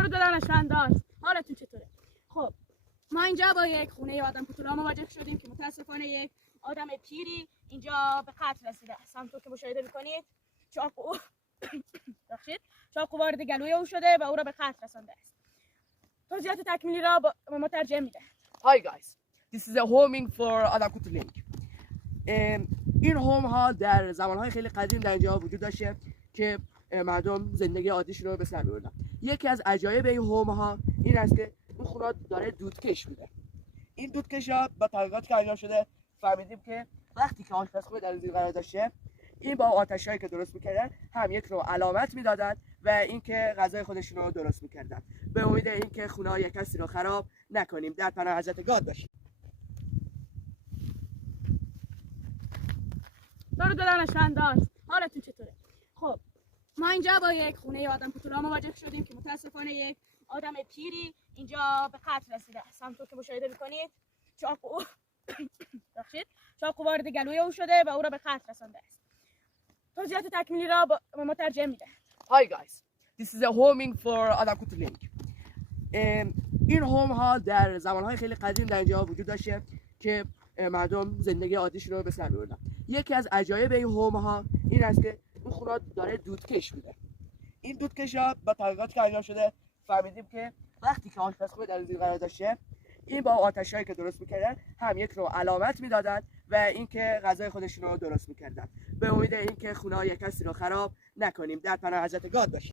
درود دانشمندان، حالتون چطوره؟ خب ما اینجا با یک خونه آدم پوتولا مواجه شدیم که متاسفانه یک آدم پیری اینجا به قتل رسیده است. همونطور که مشاهده میکنید چاقو وارد گلوی او شده و او را به قتل رسانده است. توضیحات تکمیلی را با مترجم میده. Hi guys, this is a homing for Adam Kutuling. این هوم ها در زمانهای خیلی قدیم در اینجا وجود داشته که مردم زندگی عادیشون رو به سر می‌بردن. یکی از عجایب این هوم ها این است که این خونه داره دودکش میده. این دودکش ها با تحقیقاتی که انجام شده فهمیدیم که وقتی که آشپزخونه در زیر قرار داشته، این با آتش‌هایی که درست می‌کردن هم یک نوع علامت میدادن و اینکه غذای خودشون رو درست می‌کردن. به امید اینکه خونه یک کسی رو خراب نکنیم. در پناه حضرت گاد باشیم. درود دانشمندان، حالتون چطوره؟ خب ما اینجا با یک خونه آدم پوتولا مواجه شدیم که متاسفانه یک آدم پیری اینجا به قتل رسیده است. همونطور که مشاهده میکنید چاقو وارد گلوی او شده و او را به قتل رسانده است. توضیحات تکمیلی را با مترجم میده. Hi guys, this is a homing for Adam Kutuling. این هوم ها در زمانهای خیلی قدیم در اینجا وجود داشته که مردم زندگی عادیشون رو به سر می‌بردن. یکی از عجایب این هوم ها این است که این خونه داره دودکش میده. این دودکش ها با تحقیقاتی که انجام شده فهمیدیم که وقتی که آشپزخونه در زیر قرار داشته، این با آتش‌هایی که درست می‌کردن هم یک نوع علامت میدادن و اینکه غذای خودشون رو درست می‌کردن. به امید اینکه خونه یک کسی رو خراب نکنیم. در پناه حضرت گاد باشیم.